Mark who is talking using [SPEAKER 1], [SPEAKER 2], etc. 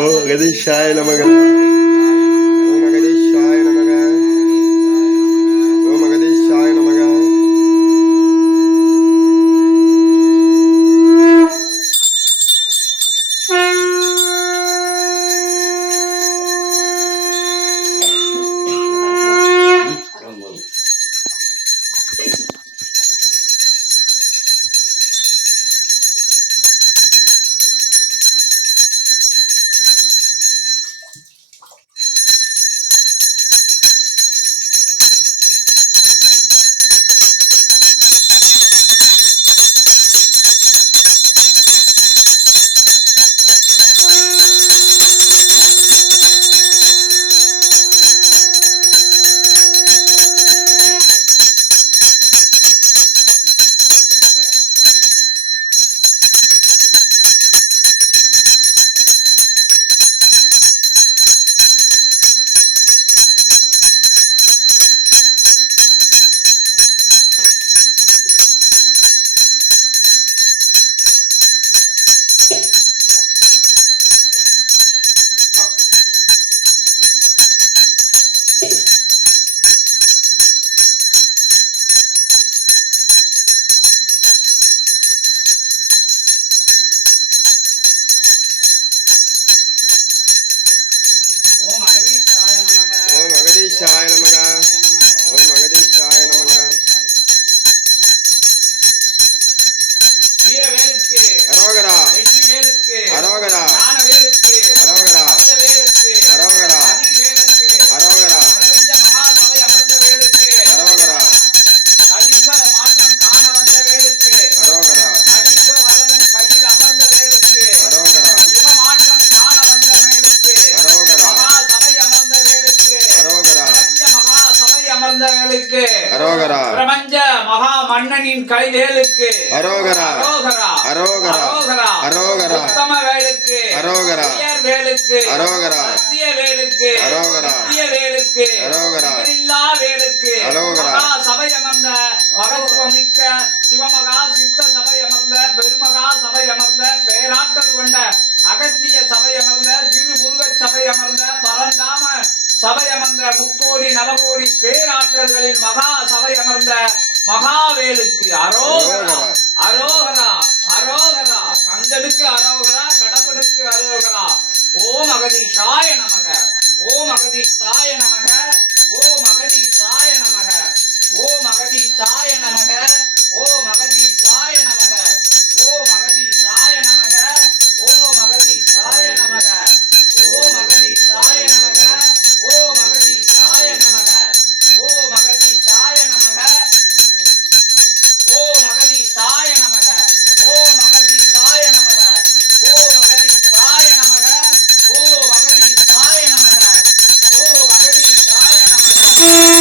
[SPEAKER 1] ஓ
[SPEAKER 2] கதிஷாய
[SPEAKER 1] நமக்கு வேலுக்கு
[SPEAKER 2] அரோகரா
[SPEAKER 1] பிரபஞ்ச மகா மன்னனின் கைவேலுக்கு
[SPEAKER 2] அரோகரா
[SPEAKER 1] அரோகரா
[SPEAKER 2] அரோகரா
[SPEAKER 1] அரோகரா உத்தம வேலுக்கு
[SPEAKER 2] அரோகரா
[SPEAKER 1] வேலுக்கு
[SPEAKER 2] அரோகரா
[SPEAKER 1] சத்திய வேலுக்கு
[SPEAKER 2] அரோகரா
[SPEAKER 1] சத்திய வேலுக்கு
[SPEAKER 2] அரோகரா
[SPEAKER 1] நிகரில்லா வேலுக்கு
[SPEAKER 2] அரோகரா
[SPEAKER 1] சபை அமர்ந்த மகத்துவமிக்க சிவமகா சித்த சபை அமர்ந்த பெருமகா சபை பேராற்றல்களில் மகா சபை அமர்ந்த மகாவேலுக்கு அரோ you.